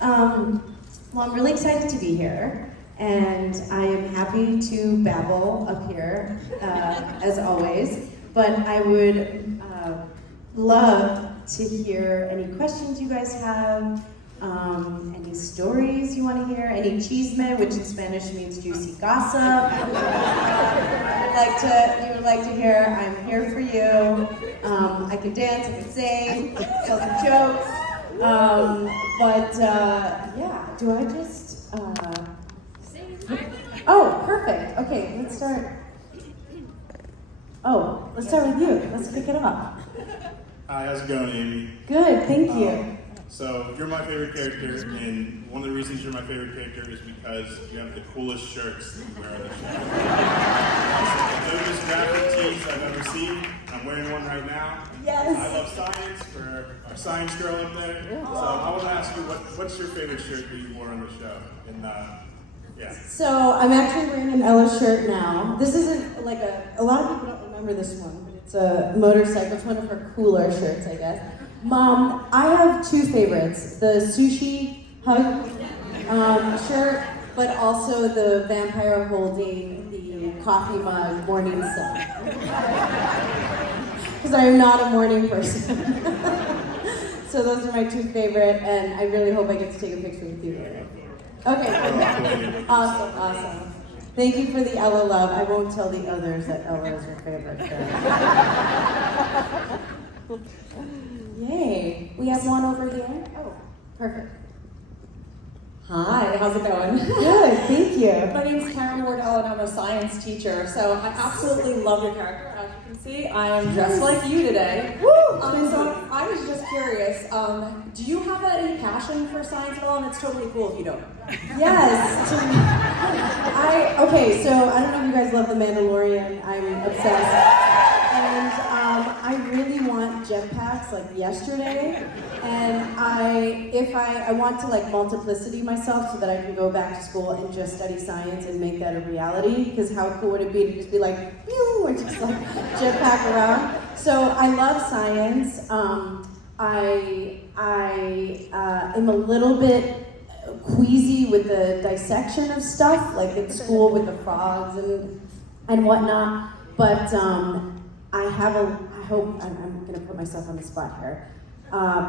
Well, I'm really excited to be here, and I am happy to babble up here, as always, but I would love to hear any questions you guys have, any stories you want to hear, any chisme, which in Spanish means juicy gossip. You would like to hear, I'm here for you. I can dance, I can sing, tell some jokes. Yeah, do I just, Oh, perfect. Okay, let's start. Oh, let's start with you. Let's kick it off. Hi, how's it going, Amy? Good, thank you. So, you're my favorite character, and one of the reasons you're my favorite character is because you have the coolest shirts that you wear on the show. They're just graphic tees I've ever seen. I'm wearing one right now. Yes. I love science for our science girl up there. So I want to ask you, what's your favorite shirt that you wore on the show? And yeah. So I'm actually wearing an Ella shirt now. This isn't like a lot of people don't remember this one, but it's a motorcycle. It's one of her cooler shirts, I guess. Mom, I have two favorites: the sushi hug shirt, but also the vampire holding the coffee mug morning sun. Because I am not a morning person. So those are my two favorite, and I really hope I get to take a picture with you later. Okay, awesome. Thank you for the Ella love. I won't tell the others that Ella is your favorite shirt. Yay. We have one over here. Oh, perfect. Hi, how's it going? Good, thank you. My name's Karen Wardell and I'm a science teacher, so I absolutely love your character. As you can see, I am dressed like you today. Woo! So I was just curious, do you have any passion for science at all? And it's totally cool if you don't. Yes. Okay, so I don't know if you guys love The Mandalorian. I'm obsessed. And I really want jetpacks like yesterday. And I want to like multiplicity myself so that I can go back to school and just study science and make that a reality. Because how cool would it be to just be like, pew, or just like jetpack around? So I love science. I am a little bit queasy with the dissection of stuff, like in school with the frogs and whatnot. But I hope I'm gonna put myself on the spot here.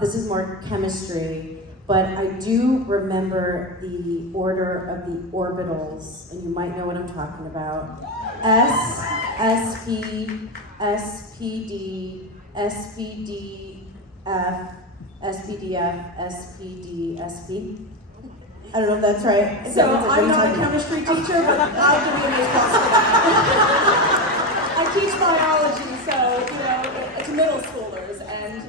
This is more chemistry, but I do remember the order of the orbitals, and you might know what I'm talking about. S, SP, SPD, SPD, F, SPDF, SPD, SP. I don't know if that's right. So I'm not a chemistry teacher, but I'll give you a nice plus for that. I teach biology, so to middle schoolers, and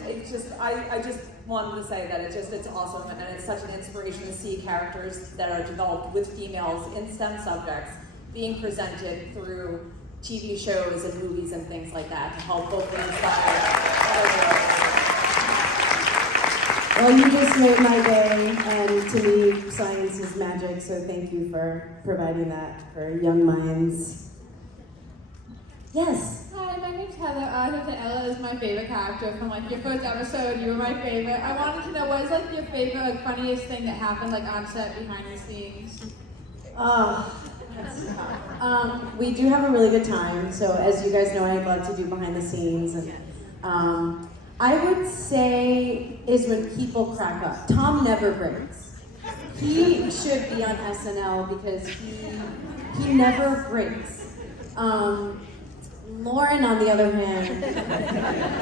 I just wanted to say that it's awesome, and it's such an inspiration to see characters that are developed with females in STEM subjects being presented through TV shows and movies and things like that to help hopefully inspire. Well, you just made my day, and to me, science is magic, so thank you for providing that for young minds. Yes? Hi, my name's Heather. I think that Ella is my favorite character from like your first episode. You were my favorite. I wanted to know what is like your favorite, like funniest thing that happened like on set behind the scenes? We do have a really good time, so as you guys know, I love to do behind the scenes, and I would say is when people crack up. Tom never breaks. He should be on SNL because he never breaks. Lauren, on the other hand,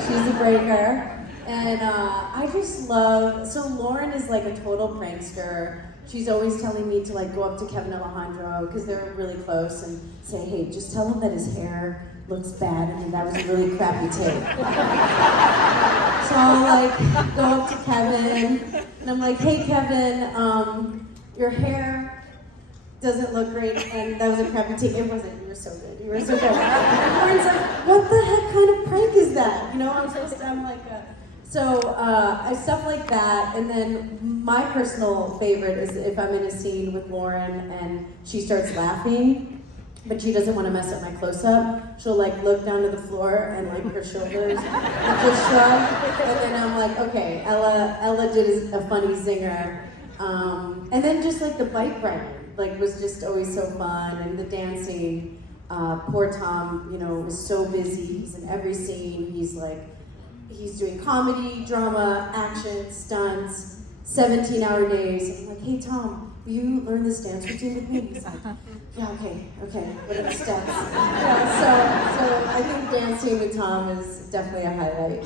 she's a breaker, and I just love. So Lauren is like a total prankster. She's always telling me to like go up to Kevin Alejandro because they're really close and say, "Hey, just tell him that his hair looks bad and that was a really crappy take." So I'll like go up to Kevin and I'm like, "Hey Kevin, your hair doesn't look great and that was a crappy take." It wasn't. You were so good. You were so good. And Lauren's like, "What the heck kind of prank is that?" You know, I'm like, so stuff like that. And then my personal favorite is if I'm in a scene with Lauren and she starts laughing, but she doesn't want to mess up my close-up. She'll like look down to the floor and like her shoulders and just shrug. And then I'm like, okay, Ella did a funny zinger And then just like the bike riding, like was just always so fun, and the dancing. Poor Tom, was so busy. He's in every scene. He's doing comedy, drama, action, stunts, 17-hour days. I'm like, hey Tom, will you learn this dance routine with me? He's like, yeah, okay, what are the steps? Yeah, so I think dancing with Tom is definitely a highlight.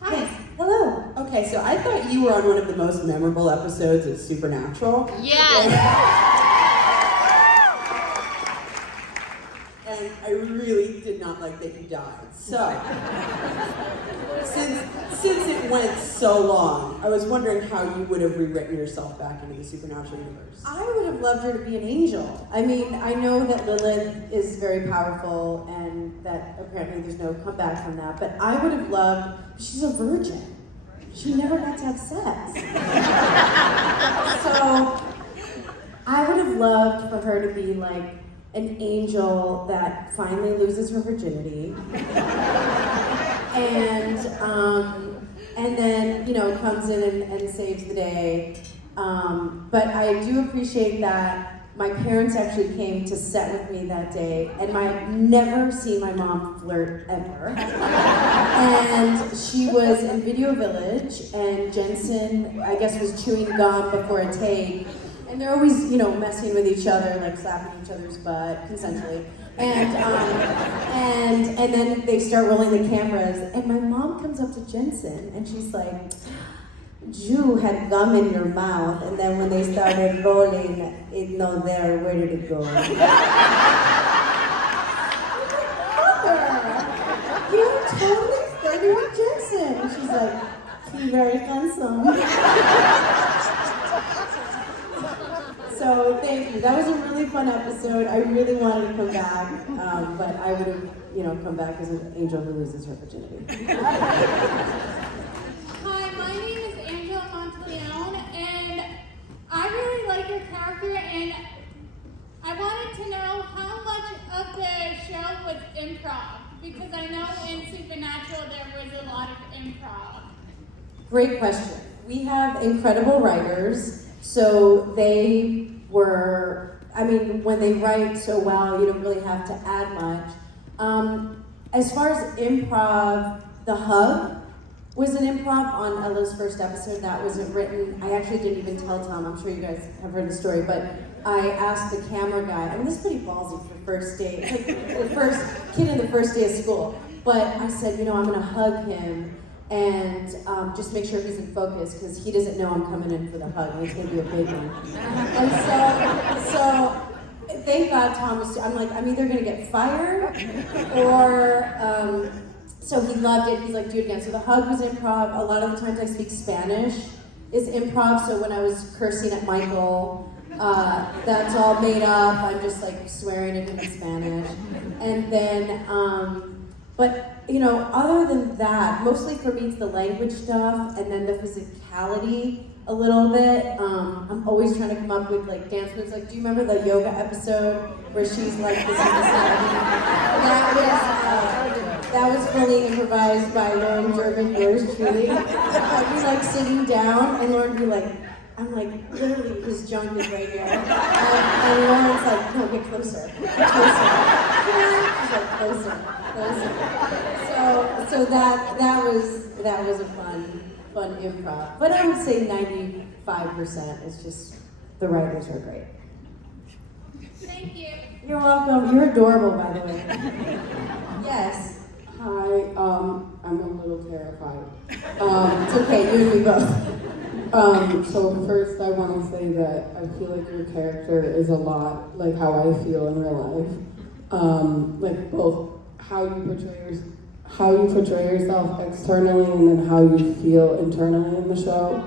Hi. Yes. Hello. Okay, so I thought you were on one of the most memorable episodes of Supernatural. Yes. And I really did not like that you died. So, since it went so long, I was wondering how you would have rewritten yourself back into the Supernatural universe. I would have loved her to be an angel. I mean, I know that Lilith is very powerful and that apparently there's no comeback from that, but I would have loved, she's a virgin. She never got to have sex. So, I would have loved for her to be like an angel that finally loses her virginity. And then, comes in and saves the day. But I do appreciate that my parents actually came to set with me that day, and I've never seen my mom flirt ever. And she was in Video Village, and Jensen, I guess, was chewing gum before a take. And they're always, messing with each other, like slapping each other's butt consensually. And then they start rolling the cameras, and my mom comes up to Jensen, and she's like, "You had gum in your mouth, and then when they started rolling, it no there. Where did it go?" Mother, you're totally flirting with Jensen. And she's like, "He's very handsome." So thank you. That was a really fun episode. I really wanted to come back, but I would have, come back as an angel who loses her virginity. Hi, my name is Angela Monteleone, and I really like your character, and I wanted to know how much of the show was improv, because I know in Supernatural there was a lot of improv. Great question. We have incredible writers, so they were, when they write so well, you don't really have to add much. As far as improv, the hug was an improv on Ella's first episode. That wasn't written. I actually didn't even tell Tom. I'm sure you guys have heard the story, but I asked the camera guy. This is pretty ballsy for first day, like the first kid in the first day of school. But I said, I'm gonna hug him and just make sure he's in focus because he doesn't know I'm coming in for the hug, and it's gonna be a big one. And so thank God Tom was, I'm like, I'm either gonna get fired or, so he loved it. He's like, do it again. So the hug was improv. A lot of the times I speak Spanish is improv. So when I was cursing at Michael, that's all made up. I'm just like swearing at him in Spanish. And then, but other than that, mostly for me it's the language stuff and then the physicality a little bit. I'm always trying to come up with like dance moves. Like, do you remember the yoga episode where she's like this? That was fully improvised by Lauren Durbin, yours truly. I'd be like sitting down, and Lauren would be like, I'm like, literally, his junk is right here. And Lauren's like, no, get closer. Get closer. She's like, closer. So that was a fun improv. But I would say 95% is just the writers are great. Thank you. You're welcome. You're adorable, by the way. Yes. Hi, I'm a little terrified. It's okay, you and me both. So first I want to say that I feel like your character is a lot like how I feel in real life. Like both how you portray yourself externally and then how you feel internally in the show.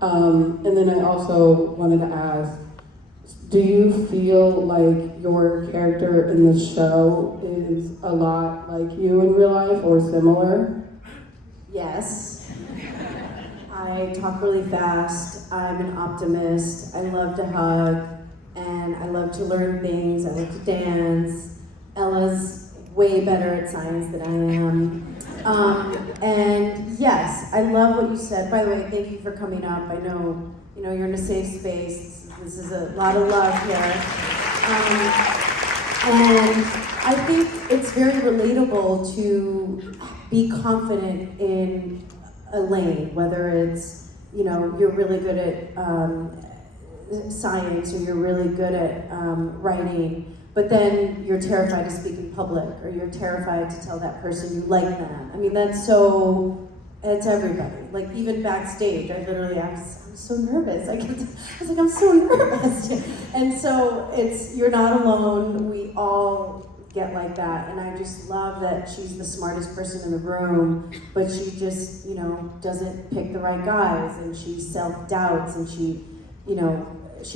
And then I also wanted to ask, do you feel like your character in the show is a lot like you in real life or similar? Yes. I talk really fast. I'm an optimist. I love to hug. And I love to learn things. I love to dance. Ella's way better at science than I am. And yes, I love what you said. By the way, thank you for coming up. I know, you're in a safe space. This is a lot of love here. And I think it's very relatable to be confident in a lane, whether it's, you're really good at science or you're really good at writing, but then you're terrified to speak in public or you're terrified to tell that person you like them. I mean, it's everybody. Like even backstage, I was so nervous. I was like, I'm so nervous. And so you're not alone. We all get like that. And I just love that she's the smartest person in the room, but she just, doesn't pick the right guys and she self-doubts and she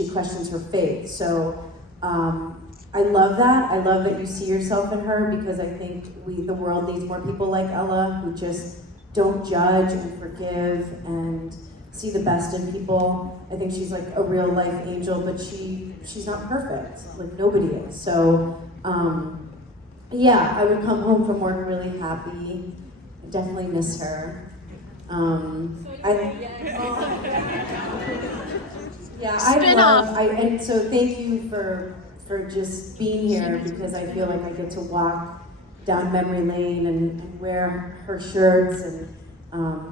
questions her faith. So I love that. I love that you see yourself in her because I think the world needs more people like Ella who just don't judge and forgive and see the best in people. I think she's like a real life angel, but she's not perfect. Like nobody is. So yeah, I would come home from work really happy. I definitely miss her. And so thank you for just being here because I feel like I get to walk down memory lane and wear her shirts and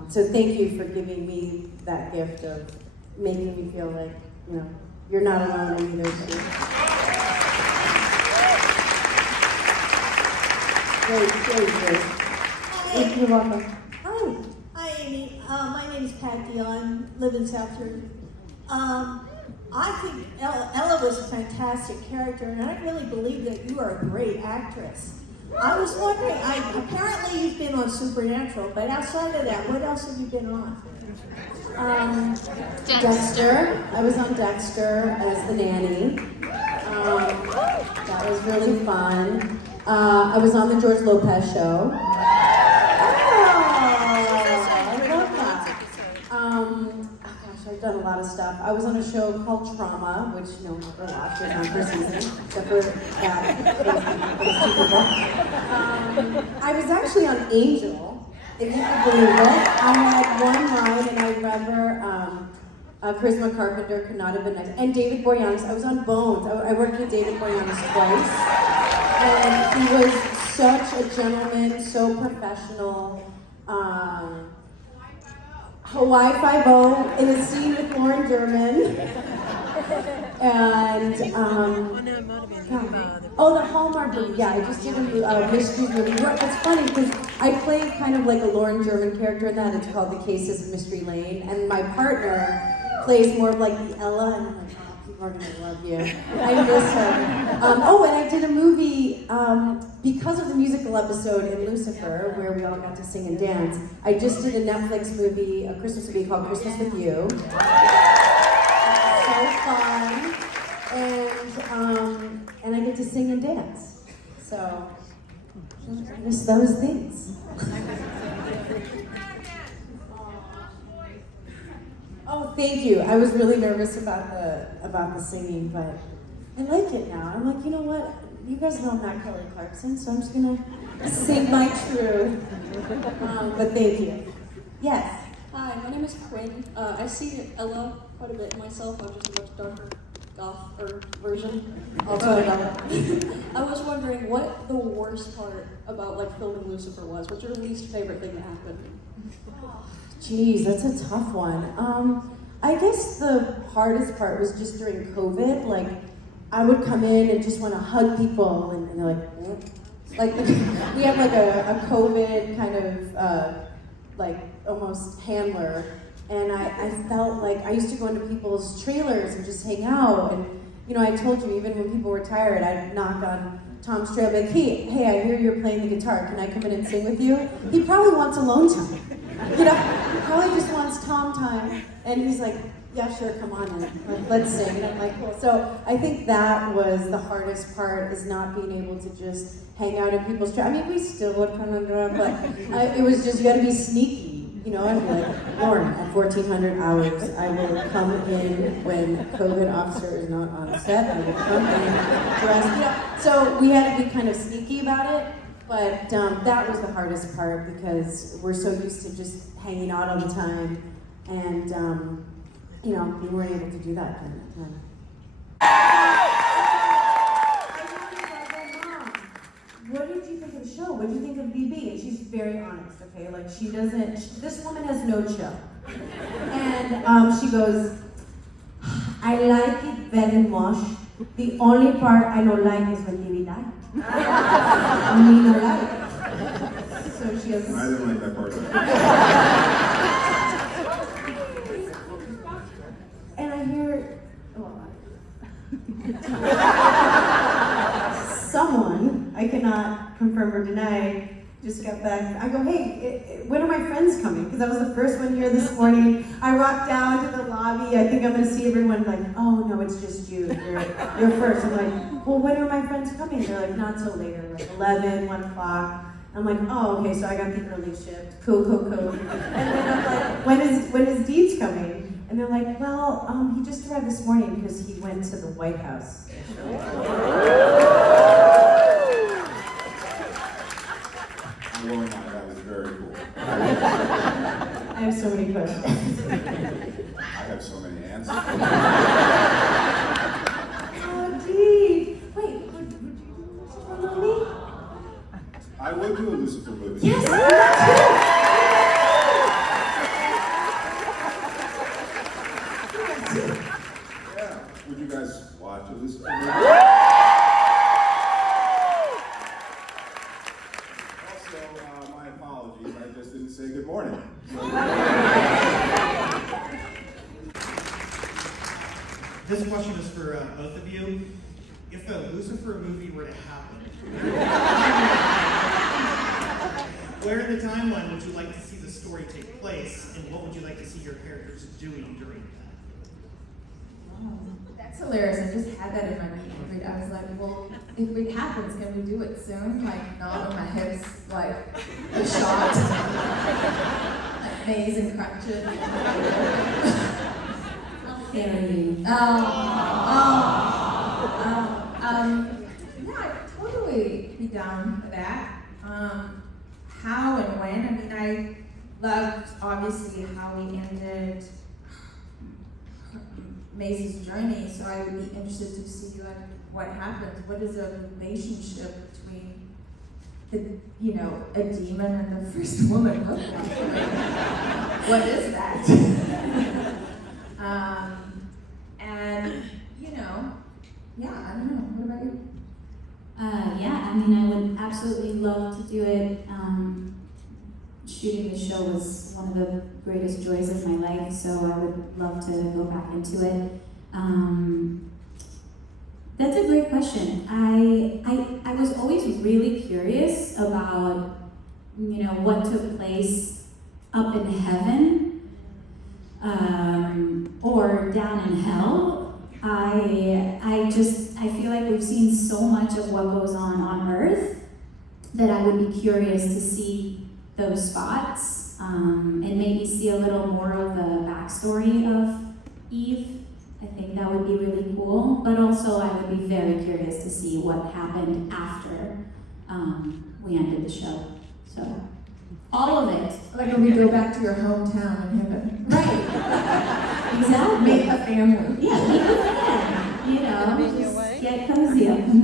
so thank you for giving me that gift of making me feel like, you're not alone in either. Great. You're welcome. Hi, Amy. My name is Pat Dion. Live in South Jersey. I think Ella was a fantastic character, and I really believe that you are a great actress. I was wondering, apparently you've been on Supernatural, but outside of that, what else have you been on? Dexter. I was on Dexter as the nanny. That was really fun. I was on the George Lopez show. I've done a lot of stuff. I was on a show called Trauma, which we're last year on first season, except for I was actually on Angel, if you could believe it. I had one line, and I remember Charisma Carpenter could not have been nice, and David Boreanaz. I was on Bones. I worked with David Boreanaz twice, and he was such a gentleman, so professional. Hawaii Five-0 in a scene with Lauren German. And, the Hallmark movie. Yeah, I just did a mystery movie. It's funny because I played kind of like a Lauren German character in that. It's called The Cases of Mystery Lane. And my partner plays more of like the Ella, and I'm like, people are gonna love you. I miss her. And I did a movie because of the musical episode in Lucifer where we all got to sing and dance. I just did a Netflix movie, a Christmas movie called Christmas with You. So fun, and I get to sing and dance. So I miss those things. Oh, thank you. I was really nervous about the singing, but I like it now. I'm like, you know what? You guys know I'm not Kelly Clarkson, so I'm just gonna sing my truth. But thank you. Yes. Hi, my name is Quinn. I see Ella quite a bit myself. I'm just a much darker, gother version. I was wondering what the worst part about filming Lucifer was. What's your least favorite thing that happened? Geez, that's a tough one. I guess the hardest part was just during COVID. I would come in and just want to hug people, and they're like, what? We have a COVID kind of almost handler, and I felt like I used to go into people's trailers and just hang out, and I told you even when people were tired, I'd knock on Tom's trailer, like, hey, I hear you're playing the guitar. Can I come in and sing with you? He probably wants alone time. He probably just wants Tom time, and he's like, yeah, sure, come on in, let's sing. And I'm like, cool. So I think that was the hardest part, is not being able to just hang out in people's I mean, we still would come and go, but it was just, you gotta be sneaky. I'd be like, Lauren, at 1400 hours, I will come in when COVID officer is not on set. I will come in dressed. So we had to be kind of sneaky about it. But that was the hardest part because we're so used to just hanging out all the time, and you know, we weren't able to do that during that time. What did you think of the show? What did you think of BB? And she's very honest, okay? Like, she doesn't, this woman has no chill. And she goes, I like it very much. The only part I don't like is when BB died. Me no like. So she has. I didn't like that part. And I hear, Someone, I cannot confirm or deny, just got back. I go, hey, when are my friends coming? Because I was the first one here this morning. I walked down to the lobby. I think I'm going to see everyone like, oh, no, it's just you. You're first. I'm like, well, when are my friends coming? They're like, not till later, like 11, 1 o'clock. I'm like, oh, okay, so I got the early shift. Cool. And then I'm like, when is Deeds coming? And they're like, well, he just arrived this morning because he went to the White House. I'm going on, that was very cool. I have so many questions. I have so many answers. oh, gee. Wait, would you do Lucifer movie? I would do a Lucifer movie. Yes, me too. Yeah. Would you guys watch a Lucifer movie? Also, my apologies, I just didn't say good morning. This question is for both of you. If a Lucifer movie were to happen, where in the timeline would you like to see the story take place, and what would you like to see your characters doing during that? That's hilarious. I just had that in my meeting. I was like, well, if it happens, can we do it soon? Like, not when my hips, like, are shot. Like, maize and crunches. Yeah, I'd totally be down for that. How and when? I mean, I loved, obviously, how we ended Maisie's journey, so I would be interested to see what happens. What is a relationship between a demon and the first woman look like? What is that? And yeah, I don't know. What about you? Yeah, I mean, I would absolutely love to do it. Shooting the show was one of the greatest joys of my life, so I would love to go back into it. That's a great question. I was always really curious about, what took place up in heaven or down in hell. I feel like we've seen so much of what goes on Earth that I would be curious to see those spots and maybe see a little more of the backstory of Eve. I think that would be really cool, but also I would be very curious to see what happened after we ended the show. So, all of it. Like when we go back to your hometown in heaven. Right. Exactly. Make a family. Yeah, make a family. Just get cozy up in